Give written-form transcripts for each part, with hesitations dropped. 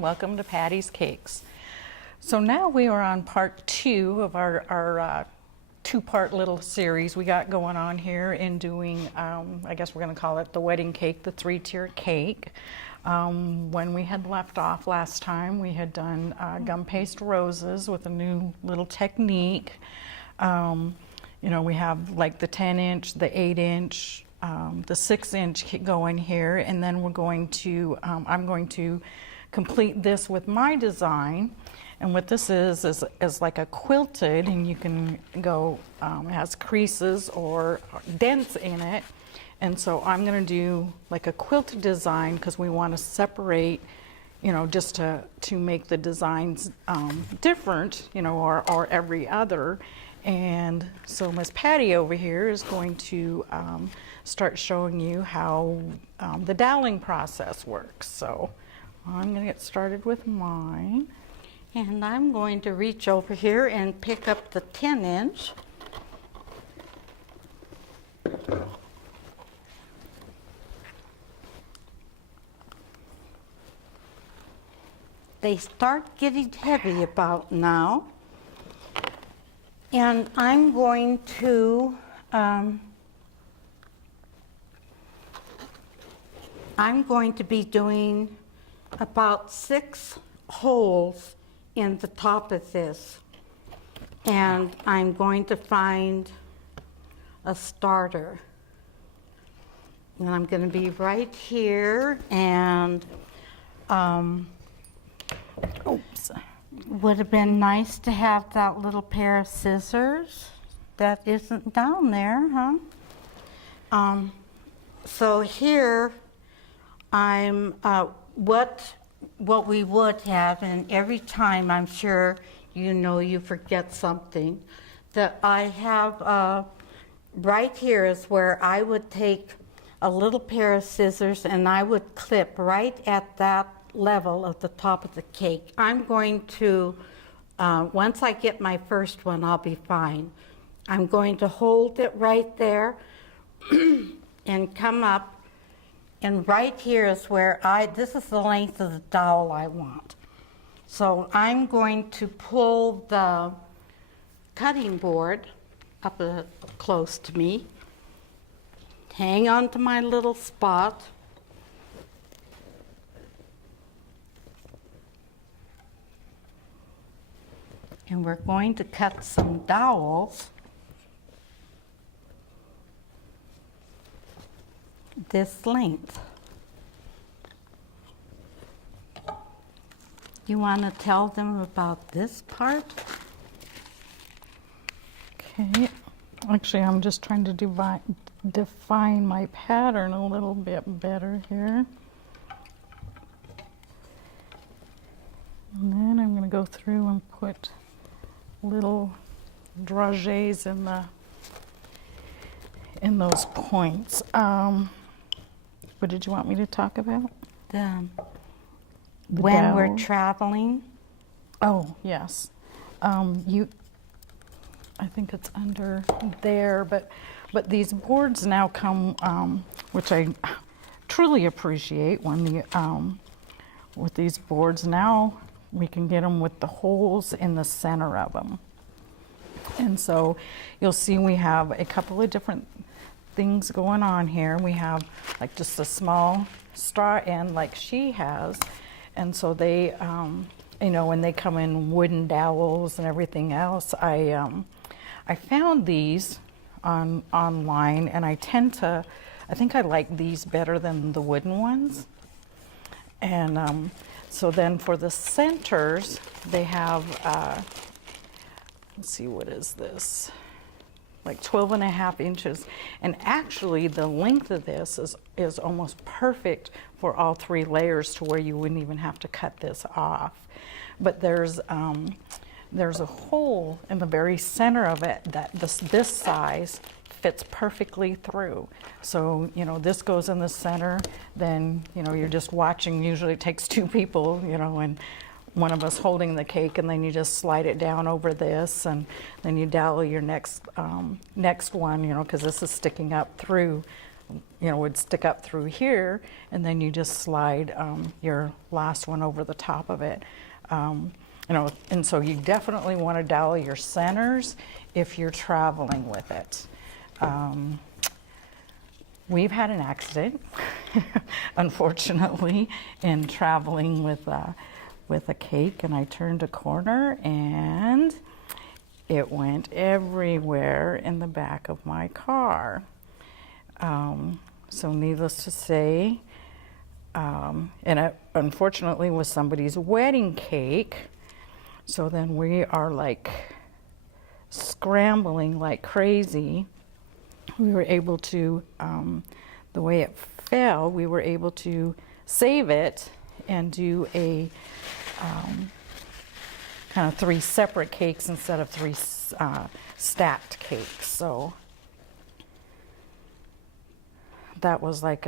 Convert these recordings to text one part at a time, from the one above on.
and welcome to Patty's Cakes. So now we are on part 2 of our two-part little series we got going on here in doing, I guess we're going to call it the wedding cake, the 3-tier cake. When we had left off last time, we had done gum paste roses with a new little technique. You know, we have like the 10-inch, the 8-inch, the 6-inch going here, and then we're going to, I'm going to complete this with my design. And what this is like a quilted, and you can go, it has creases or dents in it. And so I'm going to do like a quilted design because we want to separate, you know, just to make the designs different, you know, or every other. And so Miss Patty over here is going to start showing you how the doweling process works. So I'm going to get started with mine. And I'm going to reach over here and pick up the 10-inch. They start getting heavy about now. And I'm going to be doing about 6 holes in the top of this. And I'm going to find a starter. And I'm going to be right here, and oops. Would have been nice to have that little pair of scissors. That isn't down there, huh? So here, I'm what we would have, and every time I'm sure you know you forget something, that I have right here is where I would take a little pair of scissors and I would clip right at that level of the top of the cake. I'm going to, once I get my first one, I'll be fine. I'm going to hold it right there and come up, and right here is where this is the length of the dowel I want. So I'm going to pull the cutting board up close to me, hang on to my little spot, and we're going to cut some dowels this length. You want to tell them about this part? Okay, actually I'm just trying to define my pattern a little bit better here. And then I'm going to go through and put little dragées in those points. What did you want me to talk about? When we're traveling. Oh, yes. I think it's under there, but these boards now come, which I truly appreciate when with these boards now we can get them with the holes in the center of them. And so you'll see we have a couple of different things going on here. We have like just a small straw end like she has. And so they, you know, when they come in wooden dowels and everything else, I found these online, and I think I like these better than the wooden ones. And so then for the centers, they have, let's see, what is this? Like 12.5 inches. And actually the length of this is almost perfect for all 3 layers, to where you wouldn't even have to cut this off. But there's a hole in the very center of it that this size fits perfectly through. So, you know, this goes in the center, then, you know, you're just watching. Usually it takes 2 people, you know, and one of us holding the cake, and then you just slide it down over this, and then you dowel your next one, you know, because this is sticking up through would stick up through here, and then you just slide your last one over the top of it. And so you definitely want to dowel your centers if you're traveling with it. We've had an accident, unfortunately, in traveling with a cake, and I turned a corner and it went everywhere in the back of my car. So needless to say, and it unfortunately was somebody's wedding cake. So then we are like scrambling like crazy. We were able to, the way it fell, we were able to save it and do a kind of 3 separate cakes instead of 3 stacked cakes. So that was like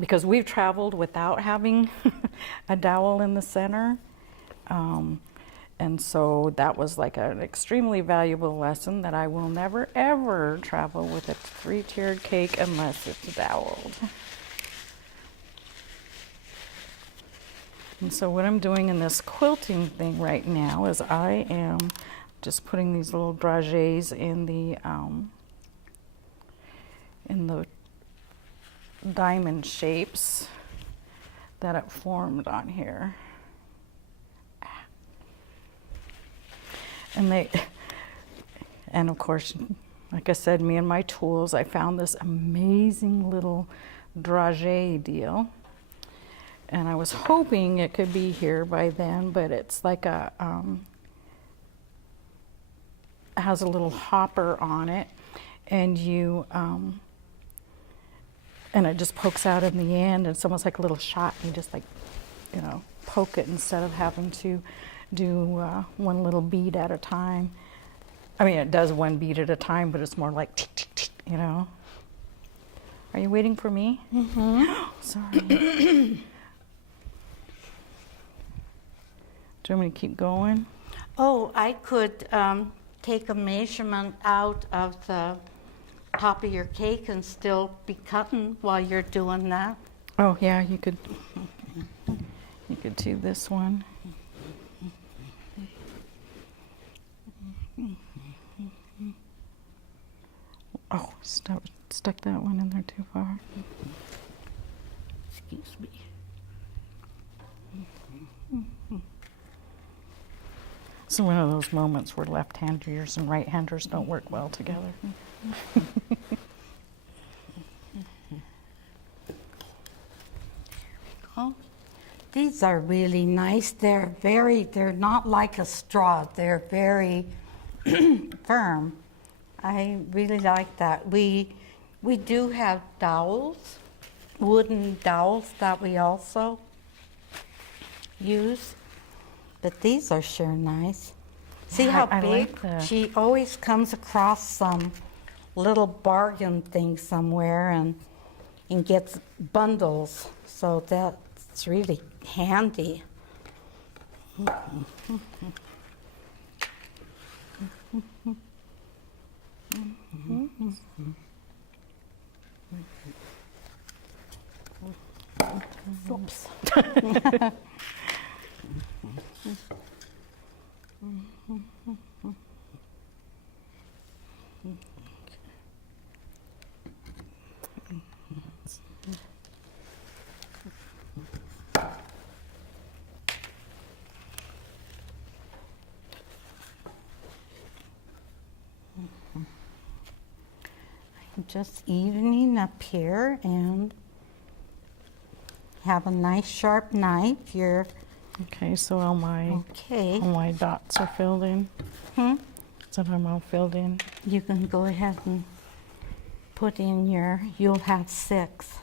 because we've traveled without having a dowel in the center. And so that was like an extremely valuable lesson that I will never ever travel with a 3-tiered cake unless it's doweled. And so what I'm doing in this quilting thing right now is I am just putting these little dragées in the diamond shapes that it formed on here. And of course, like I said, me and my tools, I found this amazing little dragée deal. And I was hoping it could be here by then, but it's like it has a little hopper on it, and and it just pokes out in the end. It's almost like a little shot. You just like, poke it instead of having to do one little bead at a time. I mean, it does one bead at a time, but it's more like tick, tick, tick, Are you waiting for me? Mm-hmm. Sorry. Do you want me to keep going? Oh, I could take a measurement out of the top of your cake and still be cutting while you're doing that. Oh yeah, you could do this one. Oh, stuck that one in there too far. Excuse me. So one of those moments where left-handers and right-handers don't work well together. Oh, these are really nice. They're not like a straw. They're very firm. I really like that. We do have dowels, wooden dowels that we also use, but these are sure nice. See how I big? like that. She always comes across some little bargain thing somewhere and gets bundles, so that's really handy. Oops. I'm just evening up here and have a nice sharp knife. Okay, so all my dots are filled in. So I'm all filled in. You can go ahead and put in you'll have 6.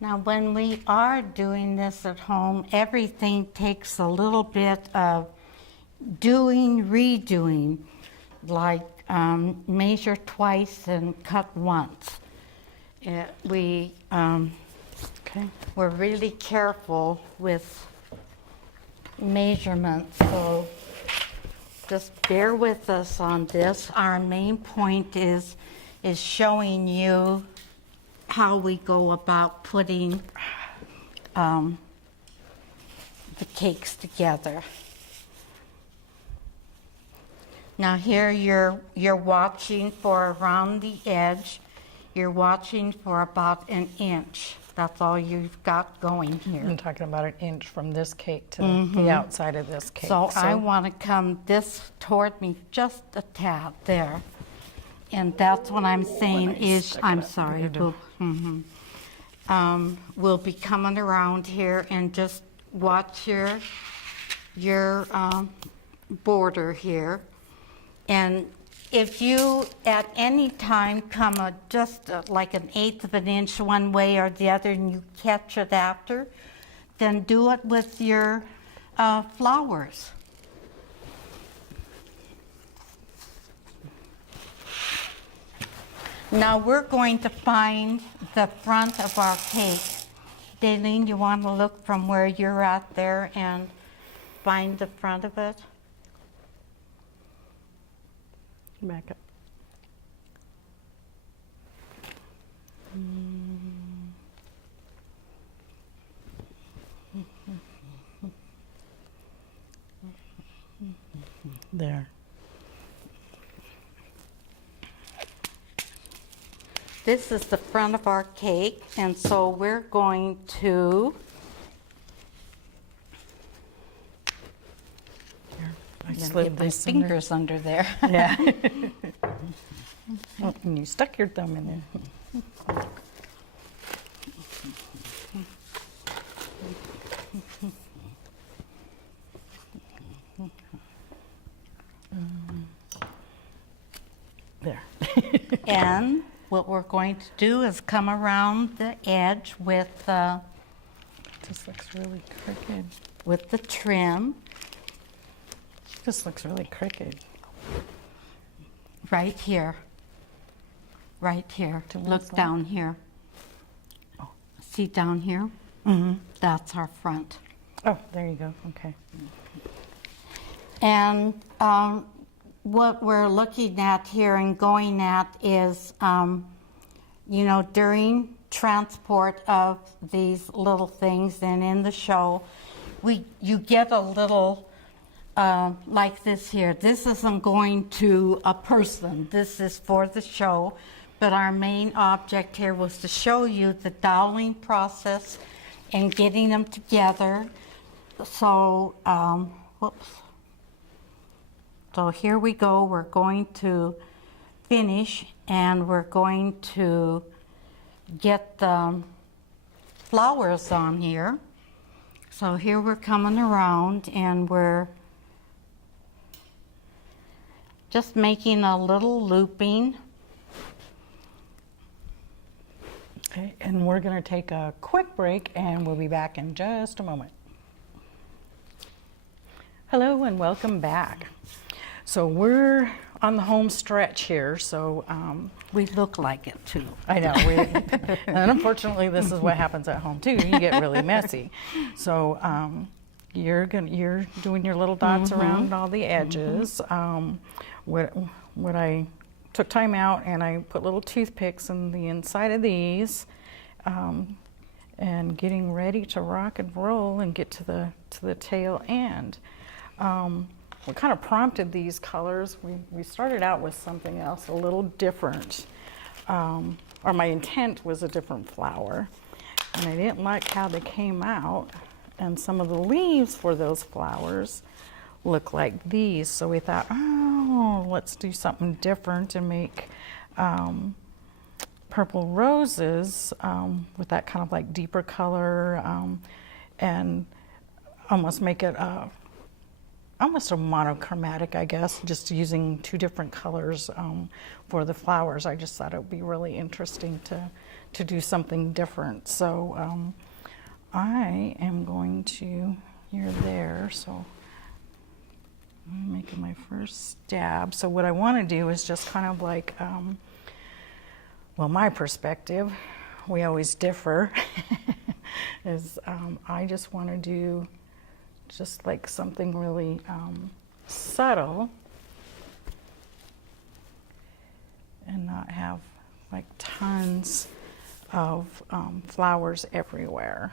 Now, when we are doing this at home, everything takes a little bit of doing, redoing. Like measure twice and cut once. We're really careful with measurements, so just bear with us on this. Our main point is showing you how we go about putting the cakes together. Now here you're watching for around the edge. You're watching for about an inch. That's all you've got going here. I'm talking about an inch from this cake to the outside of this cake. So I want to come this toward me just a tad there. And that's what I'm saying is, I'm sorry, we'll be coming around here and just watch your border here. And if you at any time come just like an eighth of an inch one way or the other and you catch it after, then do it with your flowers. Now we're going to find the front of our cake. Dalene, you want to look from where you're at there and find the front of it? Back up. There. This is the front of our cake, and so we're going to I get slid my this in there. fingers under there. Yeah. Oh, and you stuck your thumb in there. There. And what we're going to do is come around the edge with This looks really crooked. the trim This looks really crooked. right here. Right here. To one Look side? down here. Oh. See down here? Mm-hmm. That's our front. Oh, there you go. Okay. And what we're looking at here and going at is, you know, during transport of these little things and in the show, you get a little like this here. This isn't going to a person. This is for the show. But our main object here was to show you the doweling process and getting them together. So, whoops. So here we go. We're going to finish and we're going to get the flowers on here. So here we're coming around and we're just making a little looping. Okay, and we're going to take a quick break and we'll be back in just a moment. Hello and welcome back. So we're on the home stretch here, so We look like it too. I know. And unfortunately, this is what happens at home too. You get really messy. So you're doing your little dots around all the edges. What I took time out and I put little toothpicks in the inside of these, and getting ready to rock and roll and get to the tail end. What kind of prompted these colors? We started out with something else a little different, or my intent was a different flower, and I didn't like how they came out, and some of the leaves for those flowers look like these, so we thought, oh, let's do something different and make purple roses with that kind of like deeper color, and almost make it almost a monochromatic, I guess, just using two different colors for the flowers. I just thought it would be really interesting to do something different. So I am going to, you're there, so I'm making my first stab. So what I want to do is just kind of like, well, my perspective, we always differ, is I just want to do just like something really subtle and not have like tons of flowers everywhere.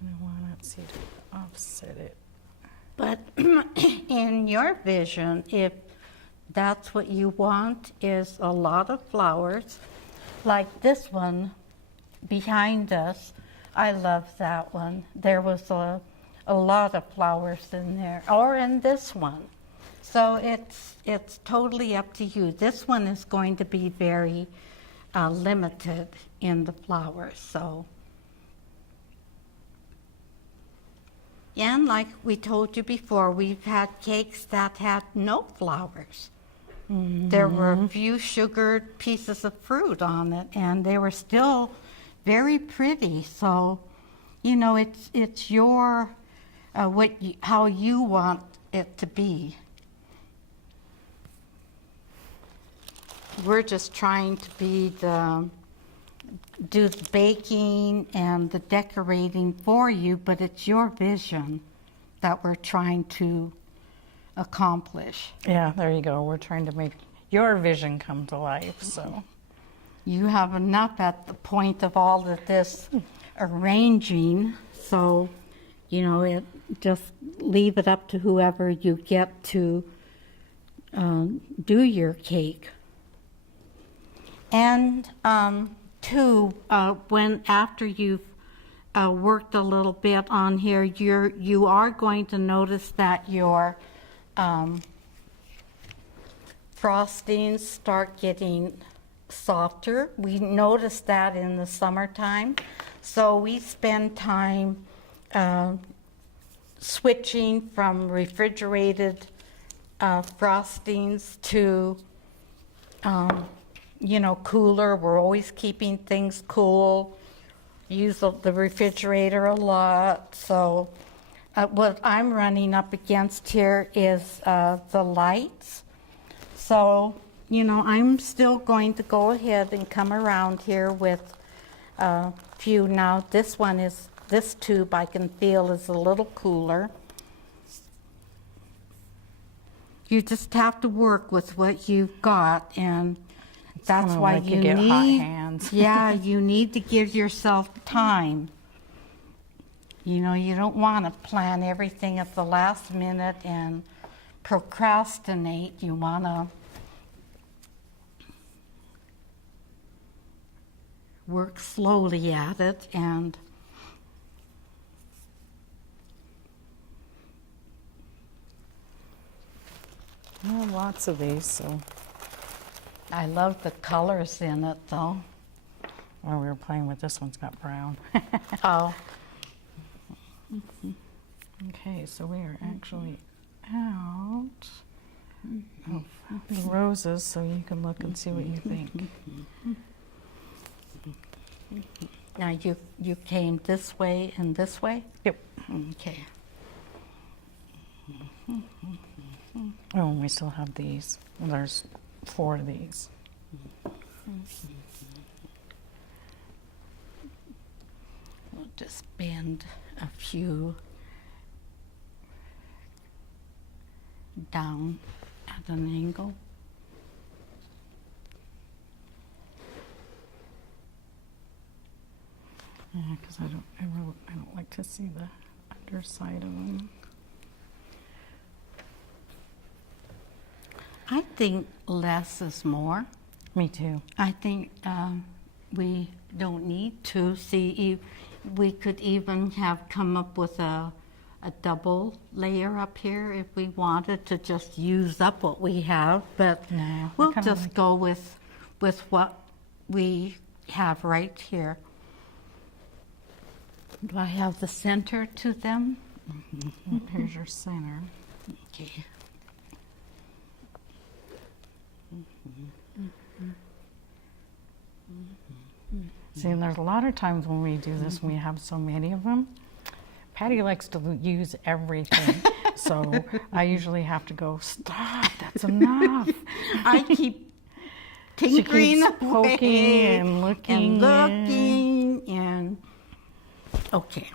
And I want to see to offset it. But in your vision, if that's what you want, is a lot of flowers, like this one behind us. I love that one. There was a lot of flowers in there, or in this one. So it's totally up to you. This one is going to be very limited in the flowers. So, and like we told you before, we've had cakes that had no flowers. Mm-hmm. There were a few sugared pieces of fruit on it, and they were still very pretty. So, you know, it's your how you want it to be. We're just trying to do the baking and the decorating for you, but it's your vision that we're trying to accomplish. Yeah, there you go. We're trying to make your vision come to life. So you have enough at the point of all of this arranging, so you know, just leave it up to whoever you get to do your cake. And too, when after you've worked a little bit on here, you are going to notice that your frostings start getting softer. We notice that in the summertime, so we spend time switching from refrigerated frostings to you know, cooler. We're always keeping things cool. Use the refrigerator a lot. So what I'm running up against here is the lights. So, you know, I'm still going to go ahead and come around here with a few. Now this tube I can feel is a little cooler. You just have to work with what you've got, and that's why like you get need hot hands. Yeah, you need to give yourself time. You know, you don't want to plan everything at the last minute and procrastinate. You want to work slowly at it, and well, lots of these. So I love the colors in it, though. while we were playing with this one's got brown. Oh. Okay, so we are actually out of the roses, so you can look and see what you think. Now you came this way and this way? Yep. Okay. Oh, and we still have these. Well, there's 4 of these. We'll just bend a few down at an angle. Yeah, because I don't like to see the underside of them. I think less is more. Me too. I think we don't need to see. We could even have come up with a double layer up here if we wanted to just use up what we have. But No, we'll just go with what we have right here. Do I have the center to them? Here's your center. Okay. See, and there's a lot of times when we do this, we have so many of them, Patty likes to use everything, so I usually have to go, stop, that's enough. I keep She tinkering keeps poking away and looking. and okay.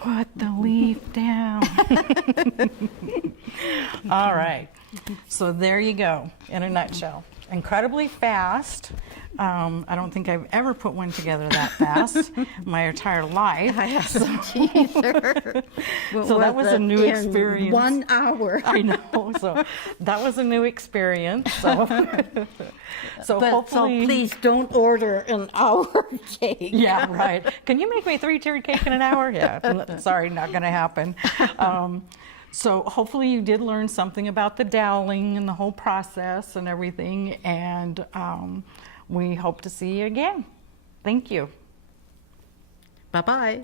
Put the leaf down. All right. So there you go, in a nutshell. Incredibly fast. I don't think I've ever put one together that fast my entire life. I haven't either. So that was a new experience. 1 hour. I know. So that was a new experience. So But hopefully. so please don't order an hour cake. Yeah, right. Can you make me a 3-tiered cake in an hour? Yeah. Sorry, not going to happen. So hopefully you did learn something about the doweling and the whole process and everything. And we hope to see you again. Thank you. Bye-bye.